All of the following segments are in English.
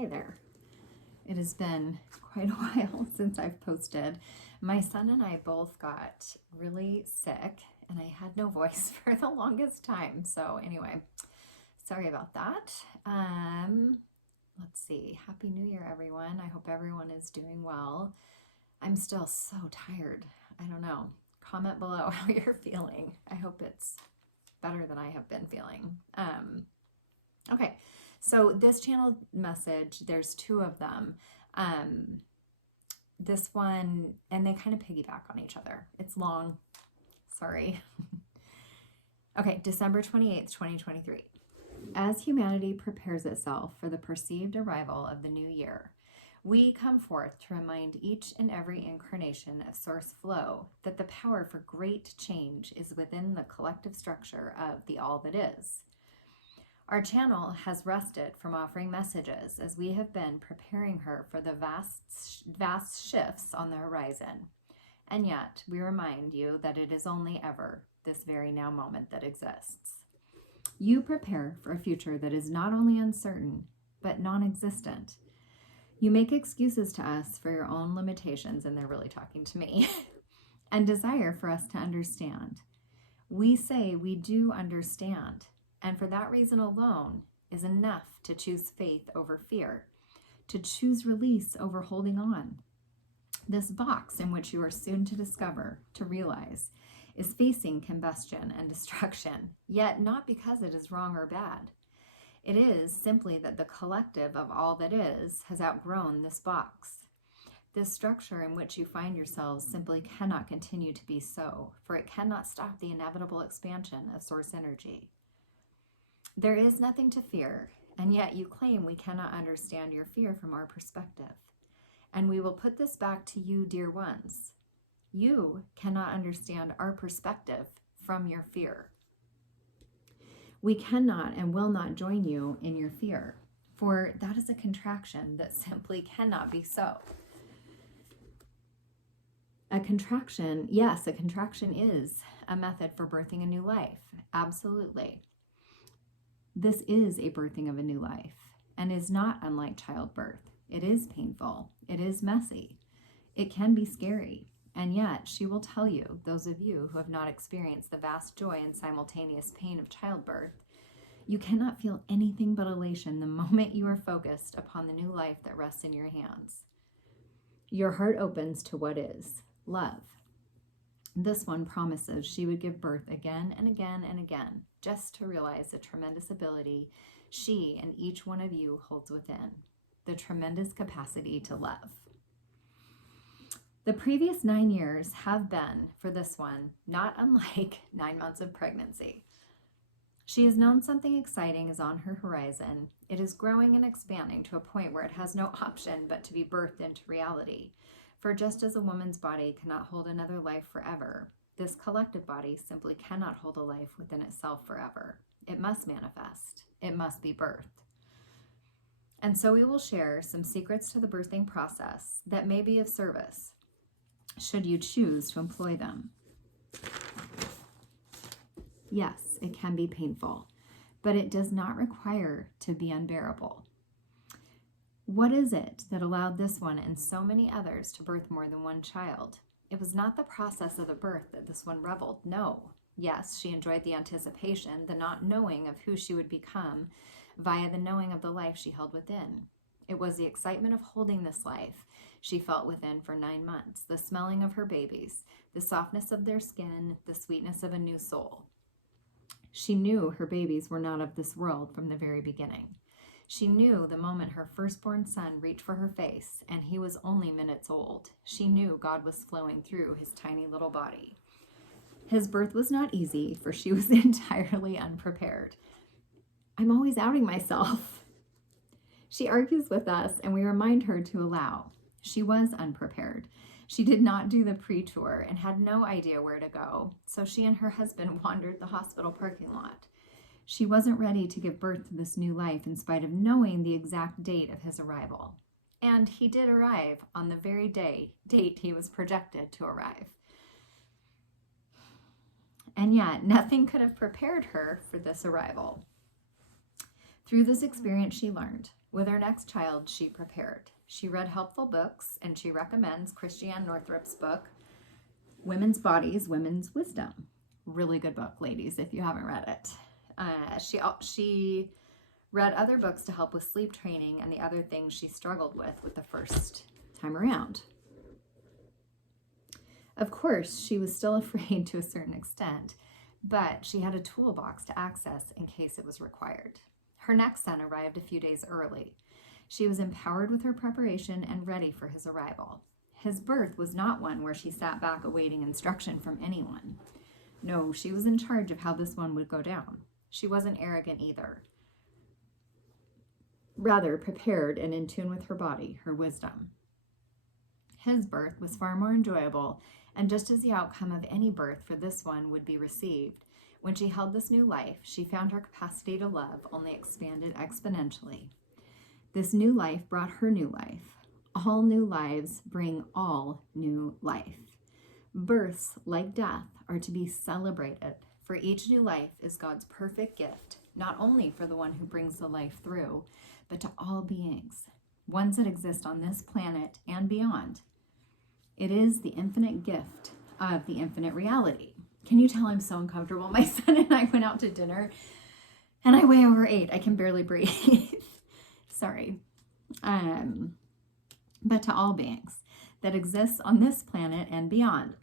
Hi there. It has been quite a while since I've posted. My son and I both got really sick, and I had no voice for the longest time. So anyway, sorry about that. Let's see. Happy New Year, everyone. I hope everyone is doing well. I'm still so tired. I don't know. Comment below how you're feeling. I hope it's better than I have been feeling. Okay. So this channel message, there's two of them. This one, and they kind of piggyback on each other. It's long. Sorry. Okay, December 28th, 2023. As humanity prepares itself for the perceived arrival of the new year, we come forth to remind each and every incarnation of Source Flow that the power for great change is within the collective structure of the All That Is. Our channel has rested from offering messages as we have been preparing her for the vast shifts on the horizon. And yet, we remind you that it is only ever this very now moment that exists. You prepare for a future that is not only uncertain, but non-existent. You make excuses to us for your own limitations, and they're really talking to me, and desire for us to understand. We say we do understand. And for that reason alone is enough to choose faith over fear, to choose release over holding on. This box in which you are soon to discover, to realize, is facing combustion and destruction, yet not because it is wrong or bad. It is simply that the collective of all that is has outgrown this box. This structure in which you find yourselves simply cannot continue to be so, for it cannot stop the inevitable expansion of source energy. There is nothing to fear, and yet you claim we cannot understand your fear from our perspective. And we will put this back to you, dear ones. You cannot understand our perspective from your fear. We cannot and will not join you in your fear, for that is a contraction that simply cannot be so. A contraction is a method for birthing a new life. Absolutely. This is a birthing of a new life and is not unlike childbirth. It is painful. It is messy. It can be scary. And yet she will tell you, those of you who have not experienced the vast joy and simultaneous pain of childbirth, you cannot feel anything but elation the moment you are focused upon the new life that rests in your hands. Your heart opens to what is love. This one promises she would give birth again and again and again, just to realize the tremendous ability she and each one of you holds within, the tremendous capacity to love. The previous 9 years have been, for this one, not unlike 9 months of pregnancy. She has known something exciting is on her horizon. It is growing and expanding to a point where it has no option but to be birthed into reality. For just as a woman's body cannot hold another life forever, this collective body simply cannot hold a life within itself forever. It must manifest. It must be birthed. And so we will share some secrets to the birthing process that may be of service, should you choose to employ them. Yes, it can be painful, but it does not require to be unbearable. What is it that allowed this one and so many others to birth more than one child? It was not the process of the birth that this one reveled. No. Yes, she enjoyed the anticipation, the not knowing of who she would become via the knowing of the life she held within. It was the excitement of holding this life she felt within for 9 months, the smelling of her babies, the softness of their skin, the sweetness of a new soul. She knew her babies were not of this world from the very beginning. She knew the moment her firstborn son reached for her face, and he was only minutes old. She knew God was flowing through his tiny little body. His birth was not easy, for she was entirely unprepared. I'm always outing myself. She argues with us, and we remind her to allow. She was unprepared. She did not do the pre-tour and had no idea where to go, so she and her husband wandered the hospital parking lot. She wasn't ready to give birth to this new life in spite of knowing the exact date of his arrival. And he did arrive on the very date he was projected to arrive. And yet, nothing could have prepared her for this arrival. Through this experience, she learned With her next child, she prepared. She read helpful books, and she recommends Christiane Northrup's book, Women's Bodies, Women's Wisdom. Really good book, ladies, if you haven't read it. She read other books to help with sleep training and the other things she struggled with the first time around. Of course, she was still afraid to a certain extent, but she had a toolbox to access in case it was required. Her next son arrived a few days early. She was empowered with her preparation and ready for his arrival. His birth was not one where she sat back awaiting instruction from anyone. No, she was in charge of how this one would go down. She wasn't arrogant either. Rather, prepared and in tune with her body, her wisdom. His birth was far more enjoyable, and just as the outcome of any birth for this one would be received, when she held this new life, she found her capacity to love only expanded exponentially. This new life brought her new life. All new lives bring all new life. Births, like death, are to be celebrated, for each new life is God's perfect gift, not only for the one who brings the life through, but to all beings, ones that exist on this planet and beyond. It is the infinite gift of the infinite reality. Can you tell I'm so uncomfortable? My son and I went out to dinner, and I weigh over 8. I can barely breathe. Sorry. But to all beings that exist on this planet and beyond,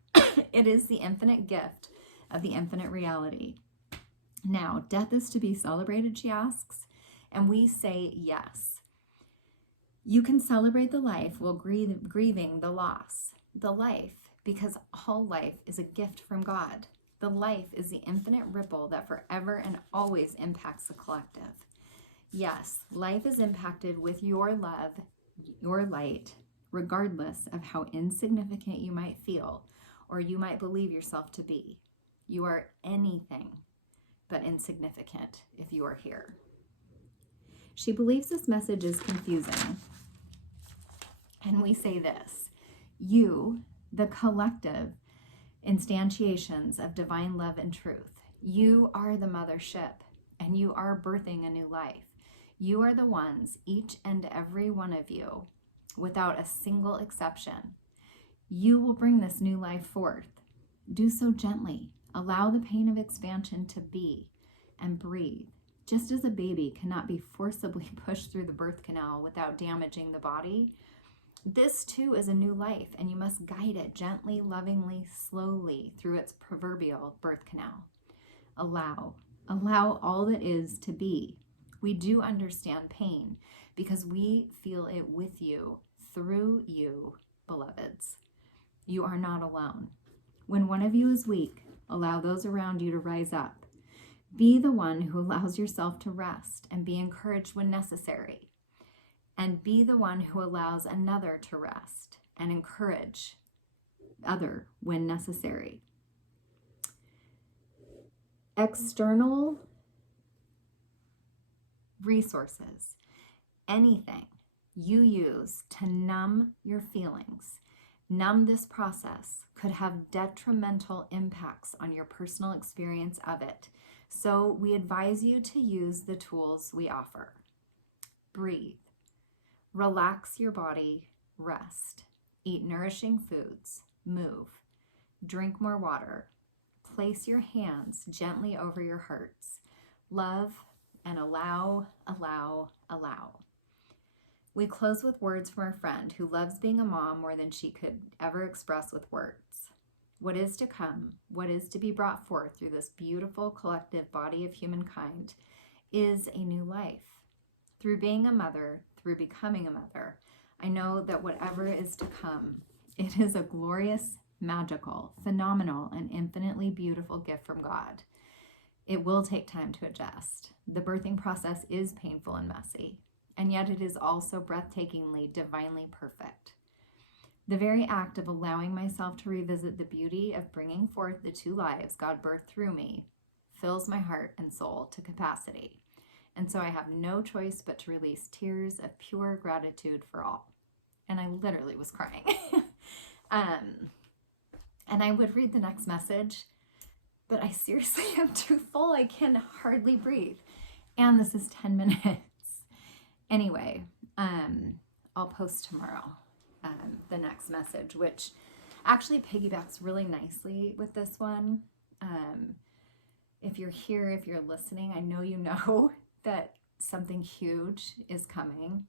it is the infinite gift of the infinite reality. Now, death is to be celebrated, she asks, and we say yes. You can celebrate the life while grieving the loss. The life, because all life is a gift from God. The life is the infinite ripple that forever and always impacts the collective. Yes, life is impacted with your love, your light, regardless of how insignificant you might feel or you might believe yourself to be. You are anything but insignificant if you are here. She believes this message is confusing. And we say this: you, the collective instantiations of divine love and truth, you are the mothership, and you are birthing a new life. You are the ones, each and every one of you, without a single exception. You will bring this new life forth. Do so gently. Allow the pain of expansion to be and breathe. Just as a baby cannot be forcibly pushed through the birth canal without damaging the body, this too is a new life, and you must guide it gently, lovingly, slowly through its proverbial birth canal. Allow all that is to be. We do understand pain because we feel it with you, through you, beloveds. You are not alone. When one of you is weak, allow those around you to rise up. Be the one who allows yourself to rest and be encouraged when necessary. And be the one who allows another to rest and encourage other when necessary. External resources, anything you use to numb your feelings, numb this process, could have detrimental impacts on your personal experience of it. So we advise you to use the tools we offer. Breathe. Relax your body, rest, eat nourishing foods, move, drink more water, place your hands gently over your hurts, love, and allow. We close with words from our friend who loves being a mom more than she could ever express with words. What is to come, what is to be brought forth through this beautiful collective body of humankind is a new life. Through being a mother, through becoming a mother, I know that whatever is to come, it is a glorious, magical, phenomenal, and infinitely beautiful gift from God. It will take time to adjust. The birthing process is painful and messy, and yet it is also breathtakingly, divinely perfect. The very act of allowing myself to revisit the beauty of bringing forth the two lives God birthed through me fills my heart and soul to capacity. And so I have no choice but to release tears of pure gratitude for all. And I literally was crying. And I would read the next message, but I seriously am too full. I can hardly breathe. And this is 10 minutes. Anyway, I'll post tomorrow the next message, which actually piggybacks really nicely with this one. If you're here, if you're listening, I know you know that something huge is coming.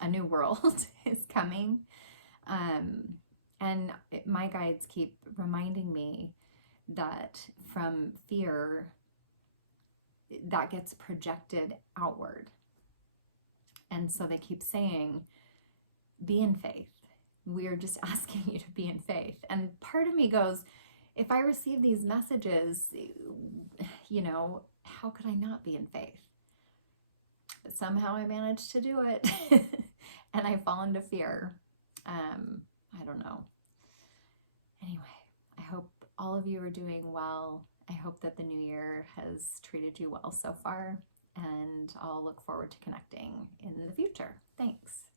A new world is coming. And my guides keep reminding me that from fear, that gets projected outward. And so they keep saying, be in faith. We're just asking you to be in faith. And part of me goes, if I receive these messages, you know, how could I not be in faith? But somehow I managed to do it. And I fall into fear. I don't know. Anyway, I hope all of you are doing well. I hope that the new year has treated you well so far. And I'll look forward to connecting in the future. Thanks.